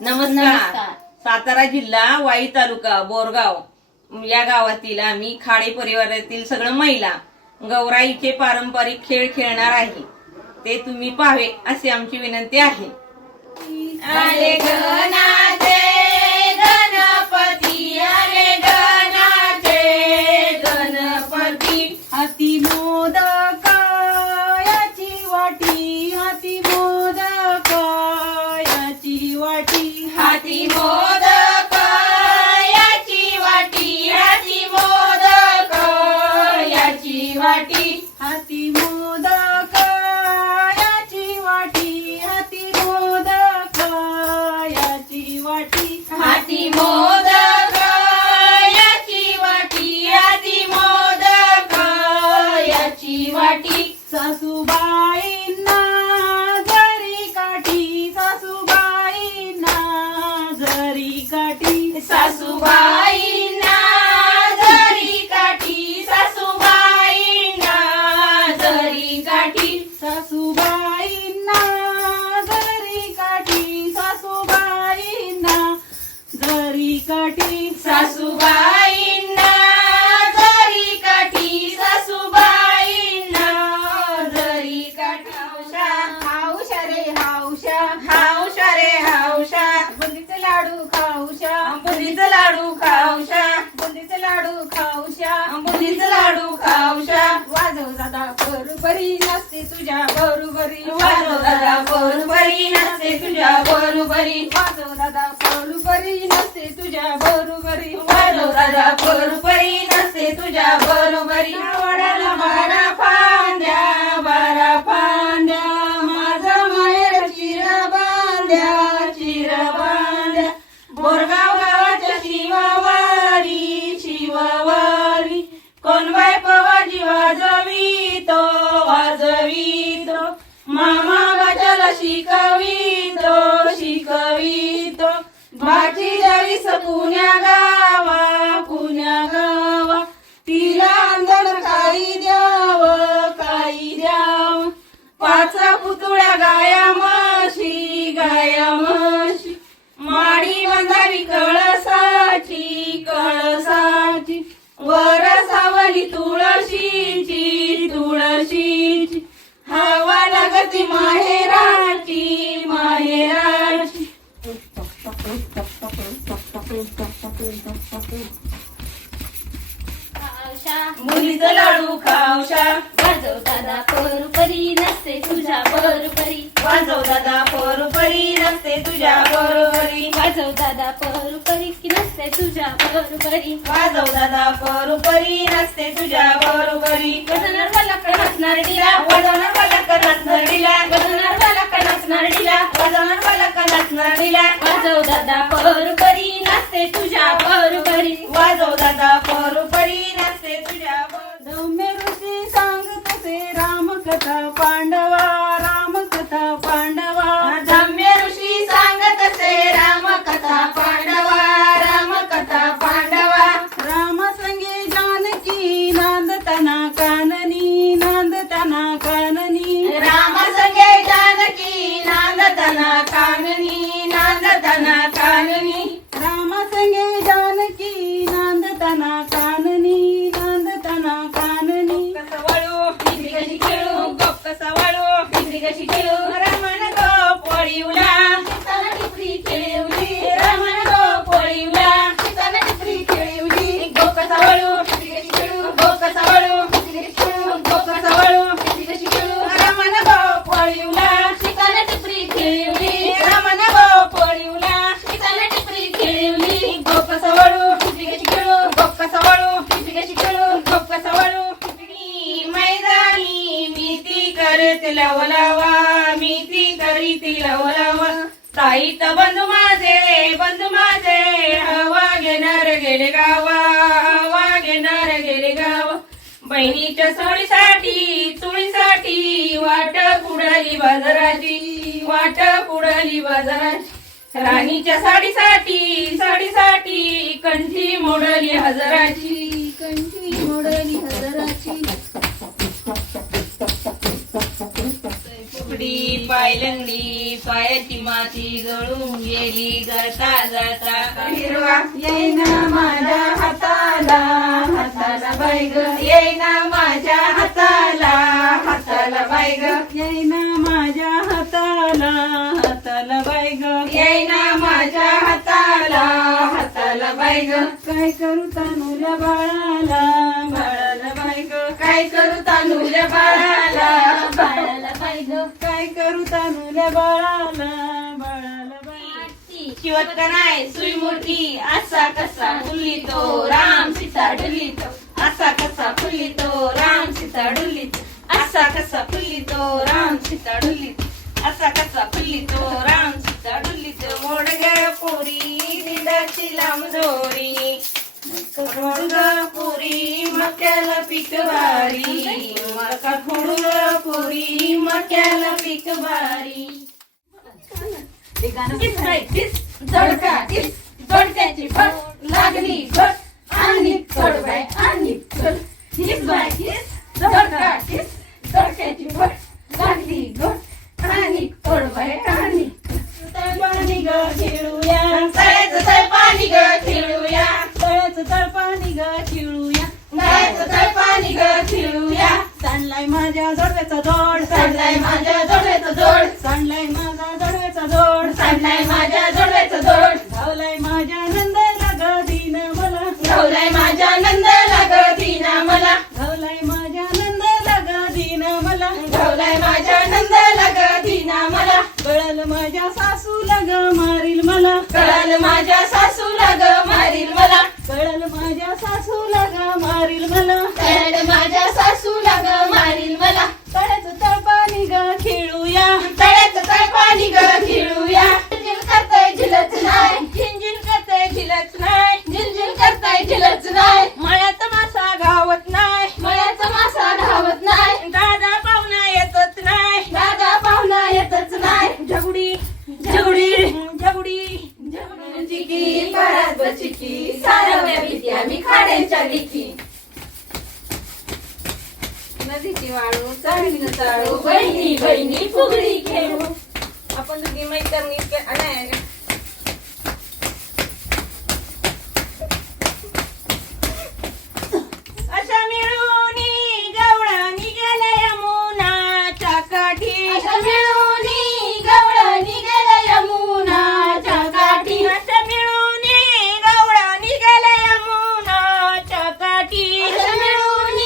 नमस्कार. सातारा जिल्हा वाई तालुका बोरगाव या गावातील आम्ही खाडे परिवारातील सगळं महिला गौराईचे पारंपरिक खेळ खेळणार आहे. ते तुम्ही पाहावे अशी आमची विनंती आहे. आले गणाचे गणपती, आले गणाचे गणपती. हाती मोदक याची वाटी, हाती मोदक याची वाटी, हाती मोदक याची वाटी, हाती मोदक याची वाटी. हाती मोदक याची वाटी, हाती मोदक याची वाटी, हाती मोदक याची वाटी, हाती मोदक याची वाटी. सासूबाईंना जरी काठी, सासूबाईंना जरी काठी, सासूबाईंना जरी काठी, सासूबाईंना जरी काठी. सासूबाईंना जरी काठी, सासूबाईंना जरी काठी, सासूबाईंना जरी काठी, सासूबाईंना जरी काठी. हाऊशा रे हाऊशा, हाऊशा रे हाऊशा, बुंदीचे लाडू खाऊशा, बुंदीचं लाडू खाऊशा, बुंदीचे लाडू खाऊशा, बुंदीचं लाडू खाऊशा. वाजव दादा बरोबरी नसते तुझ्या बरोबरी, वाजव दादा बरोबरी नसते तुझ्या बरोबरी, वाजव दादा बरोबरी नसते तुझ्या बरोबरी, वाजव दादा बरोबरी नसते तुझ्या बरोबरी. वडाला बारा फांद्या, बारा फांद्या, माझा माहेर चिर बांध्या, चिर बांध्या. बोरगाव गावाच्या शिवावारी, शिवावारी, कोण बाय पवाजी वाजवितो, वाजवितो. मामा बाजाला शिकवितो, शिकवितो. भाची जावीस पुण्या गावा, पुण्या गावा. तिला अंधन काही द्याव, काही द्याव. पाच पुतळ्या गाया म्हशी, गाया म्हशी. माडी बांधावी कळसाची, कळसाची. वर सावली तुळशीची, तुळशीची. हवा लागती माहेराची, माहेराची. मुलीचं लाडू खाऊशा, वाजव दादा बरोबरी नसते तुझ्या बरोबरी, वाजव दादा बरोबरी नसते तुझ्या बरोबरी, वाजव दादा बरोबरी की नसते तुझ्या बरोबरी. वाजव दादा बरोबरी नसते तुझ्या बरोबरी. वजनार वाला नसणार डिला, वजनार वाला कणस नडीला, वजनार वाला नसणार डिला, वजनार वाला कणस नडीला. वाजव दादा बरोबरी नसते तुझ्या बरोबरी. वाजव दादा बरोबरी नसते तुझ्या बरोबरी. धम्य ऋषी सांगत असे रामकथा पांडवा, रामकथा पांडवा, धम्य ऋषी सांगत असे रामकथा पांडवा, रामकथा पांडवा. रामसंगे जानकी नांदताना काननी, नांदताना काननी, राम संगे जानकी नांदताना काननी, नांदताना काननी. रामसंगे जानकी नांदताना काननी, नांदताना काननी. कसं वळू भिंडी कशी खेळू, गप कसं वळू भिंडी कशी खेळू. रमण गो पोळीवला, सीताना टिपरी खेळवली, रमण गो पोळीवला. सीताना टिपरी खेळवली, गो कसा वळू, भिंडी कशी खेळू, गो कसा वळू, भिंडी कशी खेळू, गो कसा वळू. भिंडी कशी खेळू. रमण गो पोळीवला, सीताना टिपरी खेळवली, रमण गो पोळीवला. सीताना टिपरी खेळवली, गो कसा वळू, भिंडी कशी खेळू, गो कसा वळू, भिंडी कशी खेळू. गो कसा वळू. मी मैदानी मी ती करत लवलावा, मी ती करीत लवलावा. ताईत बंधू माझे हवा घेणार गेले गावा, हवा घेणार गेले गावा. बहिणीच्या सोडीसाठी चुळीसाठी वाट कुडाली बाजाराची, वाट कुडाली बाजाराची. राणीच्या साडीसाठी कंठी मोडली हजाराची, कंठी मोडली हजाराची. मुरडी पायलंगडी पायाची माती गळून गेली गळता गळता हिरवा येईना माझ्या हाताला हाताला बाई ग येईना माझ्या हाताला हाताला बाई ग येईना माझ्या हाताला हाताला बाई ग येईना माझ्या हाताला हाताला बाई ग काय करू तानुल्या बाळाला बाळाला बाई ग काय करू तांदूल्या बाळाला बाळाला बाई ग काय करू तानुल्या बाळाला बाळाला बाई शिवत का नाही सुई मोठी असा कसा फुलितो राम सीता डुलितो असा कसा फुलितो राम सीता डुलितो असा कसा फुलितो राम सीता डुलितो असा कसा फुलितो राम सीता डुलितो मोडग्या पोरी दिंडाची लांब दोरी मोडगा पोरी मक्याला पीक भारी मका मोडगा पोरी मक्याला पीक भारी झडका टिस झडक्याची फट लागली फट आणि चढबाय आणि चढ हिस बाय हिस झडका टिस झडक्याची फट लागली फट आणि चढबाय आणि पाणी ग खेळूया तळ्याचं तळ पाणी ग खेळूया तळ्याचं तळ पाणी ग खेळूया तळ्याचं तळ पाणी ग खेळूया सांडलाय माझ्या जोडव्याचा जोड सांडलाय माझ्या जोडव्याचं जोड सांडलाय माझा जोडव्याचा जोड सांडलाय माझ्या जोडव्याचं जोड धावलाय माझ्या नंदाला ग दिन मला धावलाय माझ्या नंदाला ग दिना मला धावलाय माझ्या नंदाला ग दिन मला धावलाय माझ्या नंदाला ग दिना मला कळल माझ्या सासूला ग मारील मला कळालं माझ्या सासूला ग मारील मला कळल माझ्या सासूला ग मारील मला कळालं माझ्या सासूला ग मारील मला तळ्याचं तळ पाणी ग खेळूया तळ्याचं तळ पाणी ग खेळूया झिलझिल करताय झिलच नाही झिंजिल करते झिलच नाही झिलझिल करताय झिलच नाही मळ्यात मासा गावत नाही मळ्याचा मासा धावत नाही दादा पाहुणा येतच नाही दादा पाहुणा येतच नाही झगडी झगडी झगडी चिकी परत बचिकी सारवल्या भीती आम्ही खाड्यांच्या लिखी नदीची वाळू चाळीन चाळू बहिणी बहिणी फुगडी खेळू आपण दोघी मैत्रिणी नाही अशा मिळून गवळा निघाल्या यमुनाच्या काठी अशा मिळून गवळण निघाल्या यमुनाच्या काठी अशा मिळून गवळा निघाल्या यमुनाच्या काठी अशा मिळून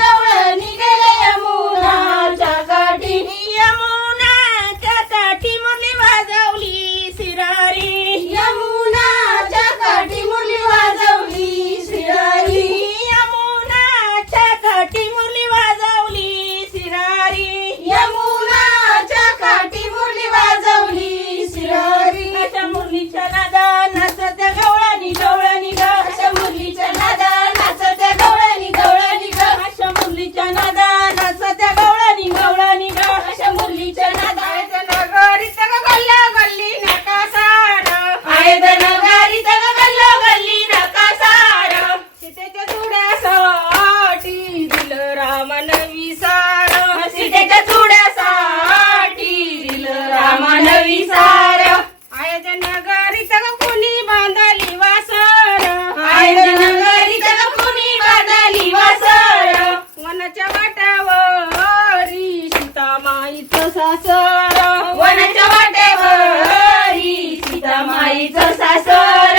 गवळण निघाल्या यमुनाच्या काठी यमुनाच्या काठी मुरली वाजवली सिरारी यमुनाच्या काठी मुरली वाजवली श्रीहरी यमुनाच्या काठी मुरली वाजवली सिरारी यमुनाच्या काठी मुरली वाजवली श्रीहरी अशा मुरलीच्या नादा नाचत्या गवळानी गवळानी ग अशा मुरलीच्या नादा नाचत्या गवळणी गवळणी ग अशा मुरलीच्या नादा नाचत्या गवळानी गवळानी ग अशा मुरलीच्या नादा नगरीत गल्ला गल्ली नका सार आहेत नगारीत गल्लो गल्ली नका सार सीतेच्या चुड्यासाठी दिलं रामन विसार सीतेच्या चुड्यासाठी दिलं रामानं विसार आयत नगरीत कोणी बांधली वासर आहेत नगारीत कुणी बांधली वासर वनाच्या वाटावरी सीतामाईचं सासर वनाच्या वाटेवरी सीतामाईचं सासर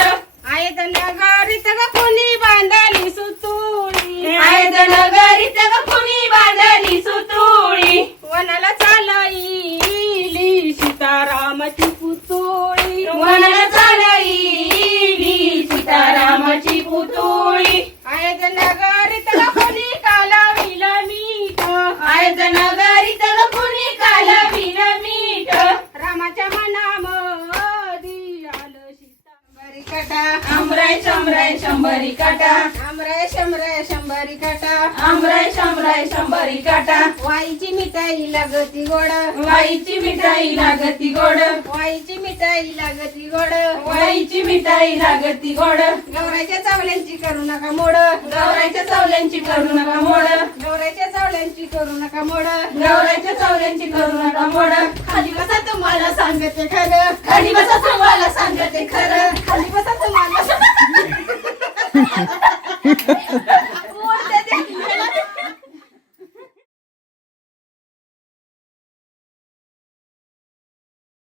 आयत नगरीत कोणी बांधली सुतुळी आहेत नगरीत कुणी बांधली सुतुळी वनाला चालली सीतारामाची पुतुळी वनाला चालली सीतारामाची पुतुळी आयत नगरीत कोणी कालाविल मीठ आहेत नगरीत कुणी कालविल मीठ रामाच्या मनामधी आलं सीता आंबरा आमराय शंभराय शंभरी काटा आमराय शंभराय शंभरी काटा आमराय शंभराय शंभरी काटा वाईची मिठाई लागती गोड वाईची मिठाई लागती गोड वाईची मिठाई लागती गोड वाईची मिठाई लागती गोड गौराच्या चावल्यांची करू नका मोड गौराच्या चवल्यांची करू नका मोड गौराच्या चावल्यांची करू नका मोड गौराच्या चवल्यांची करू नका मोड खाली बसा तुम्हाला सांगते खरं खाली बसा तुम्हाला सांगते खरं खाली बसा तुम्हाला